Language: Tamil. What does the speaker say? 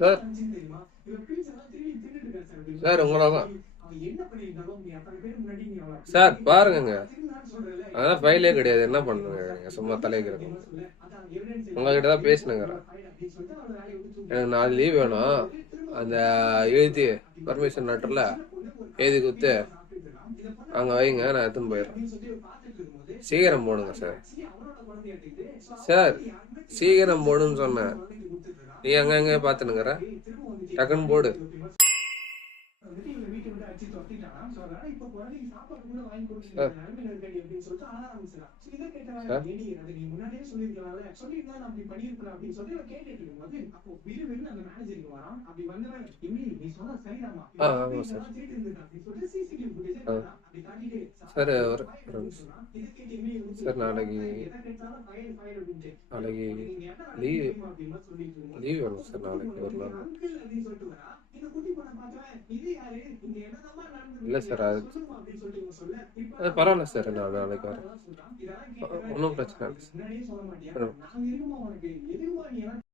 சார் சார் உங்களா தான் சார் பாருங்கங்க. அதான் ஃபைலே கிடையாது, என்ன பண்ணுங்க நீங்க சும்மா தலைக்கிறீங்க. உங்ககிட்ட தான் பேசினுங்கிறேன். எனக்கு 4 லீவ் வேணும். அந்த எழுதி பர்மிஷன் லெட்டர்ல எழுதி கொடுத்து அங்கே வைங்க, நான் எடுத்துன்னு போயிடுறேன். சீக்கிரம் போடுங்க சார். சார் சீக்கிரம் போடுன்னு சொன்னேன், நீ அங்கங்கே பார்த்துனுங்கிற. டக்குன்னு போடு. சார் ஆமாம் சார். சார் ஒரு சார் நாளைக்கு நாளைக்கு லீவ் லீவ் வேணும் சார். நாளைக்கு ஒரு நாள் இல்லை சார். அது பரவாயில்ல சார், நான் நாளைக்கு வரேன். ஒன்றும் பிரச்சனை இல்லை சார்.